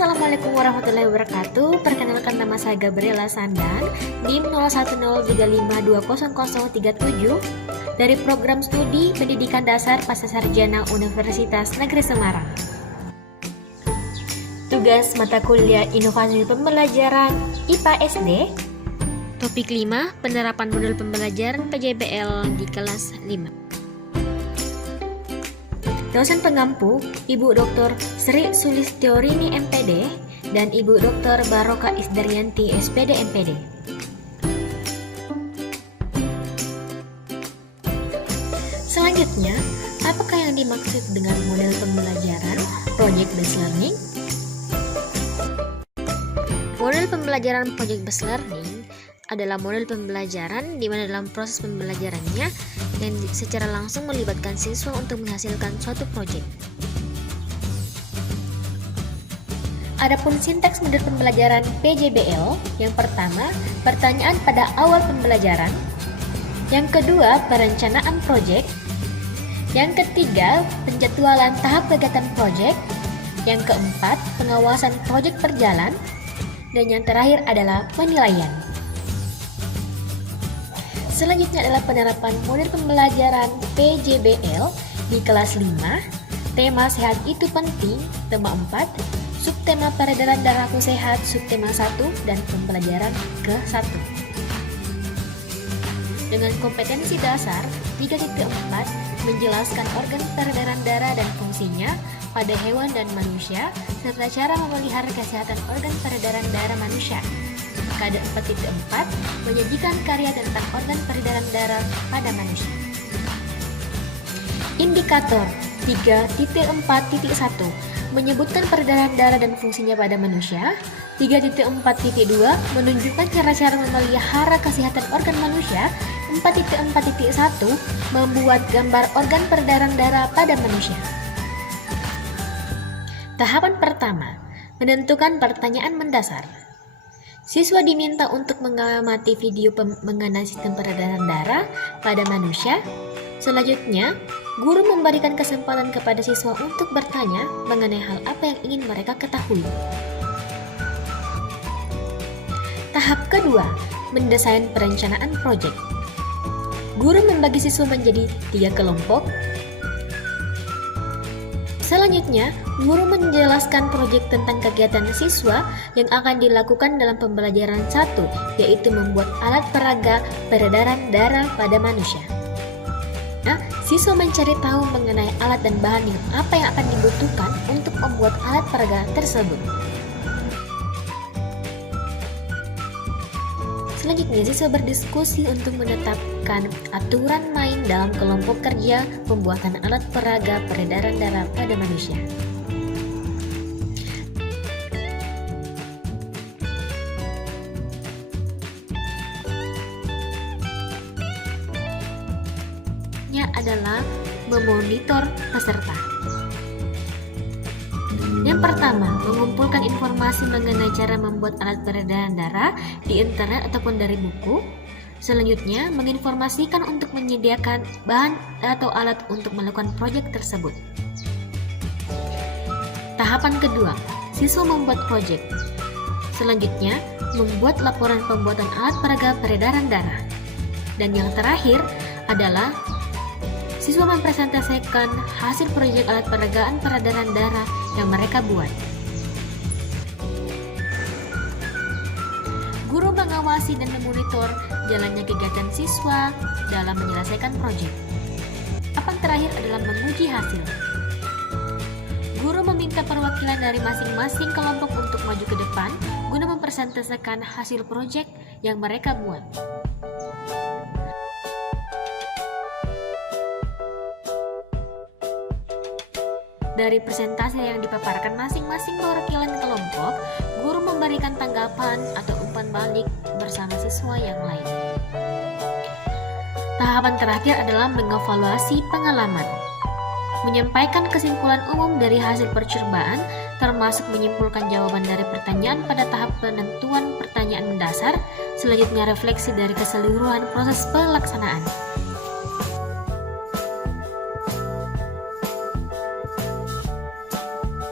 Assalamualaikum warahmatullahi wabarakatuh. Perkenalkan, nama saya Gabriela Sandan, NIM 0103520037 dari Program Studi Pendidikan Dasar Pascasarjana Universitas Negeri Semarang. Tugas mata kuliah Inovasi Pembelajaran IPA SD. Topik 5, penerapan modul pembelajaran PJBL di kelas 5. Dosen pengampu Ibu Dr. Sri Sulistyorini MPD dan Ibu Dr. Baroka Isdaryanti SPD MPD. Selanjutnya, apakah yang dimaksud dengan model pembelajaran Project Based Learning? Model pembelajaran Project Based Learning adalah model pembelajaran di mana dalam proses pembelajarannya yang secara langsung melibatkan siswa untuk menghasilkan suatu proyek. Adapun sintaks model pembelajaran PJBL, yang pertama, pertanyaan pada awal pembelajaran. Yang kedua, perencanaan proyek. Yang ketiga, penjadwalan tahap kegiatan proyek. Yang keempat, pengawasan proyek berjalan. Dan yang terakhir adalah penilaian. Selanjutnya adalah penerapan model pembelajaran PJBL di kelas 5, tema sehat itu penting, tema 4, subtema peredaran darahku sehat, subtema 1, dan pembelajaran ke-1. Dengan kompetensi dasar 3.4 menjelaskan organ peredaran darah dan fungsinya pada hewan dan manusia, serta cara memelihara kesehatan organ peredaran darah manusia. KD 4.4 menyajikan karya tentang organ peredaran darah pada manusia. Indikator 3.4.1 menyebutkan peredaran darah dan fungsinya pada manusia. 3.4.2 menunjukkan cara-cara memelihara kesehatan organ manusia. 4.4.1 membuat gambar organ peredaran darah pada manusia. Tahapan pertama, menentukan pertanyaan mendasar. Siswa diminta untuk mengamati video mengenai sistem peredaran darah pada manusia. Selanjutnya, guru memberikan kesempatan kepada siswa untuk bertanya mengenai hal apa yang ingin mereka ketahui. Tahap kedua, mendesain perencanaan proyek. Guru membagi siswa menjadi 3 kelompok. Selanjutnya, guru menjelaskan proyek tentang kegiatan siswa yang akan dilakukan dalam pembelajaran 1, yaitu membuat alat peraga peredaran darah pada manusia. Nah, siswa mencari tahu mengenai alat dan bahan apa yang akan dibutuhkan untuk membuat alat peraga tersebut. Selanjutnya, siswa berdiskusi untuk menetapkan aturan main dalam kelompok kerja pembuatan alat peraga peredaran darah pada manusia. Ini adalah memonitor peserta. Yang pertama, mengumpulkan informasi mengenai cara membuat alat peredaran darah di internet ataupun dari buku. Selanjutnya, menginformasikan untuk menyediakan bahan atau alat untuk melakukan proyek tersebut. Tahapan kedua, siswa membuat proyek. Selanjutnya, membuat laporan pembuatan alat peraga peredaran darah. Dan yang terakhir adalah siswa mempresentasikan hasil proyek alat peragaan peredaran darah yang mereka buat. Guru mengawasi dan memonitor jalannya kegiatan siswa dalam menyelesaikan proyek. Tahapan terakhir adalah menguji hasil. Guru meminta perwakilan dari masing-masing kelompok untuk maju ke depan guna mempresentasikan hasil proyek yang mereka buat. Dari presentasi yang dipaparkan masing-masing perwakilan kelompok, guru memberikan tanggapan atau umpan balik bersama siswa yang lain. Tahapan terakhir adalah mengevaluasi pengalaman. Menyampaikan kesimpulan umum dari hasil percobaan, termasuk menyimpulkan jawaban dari pertanyaan pada tahap penentuan pertanyaan mendasar, selanjutnya refleksi dari keseluruhan proses pelaksanaan.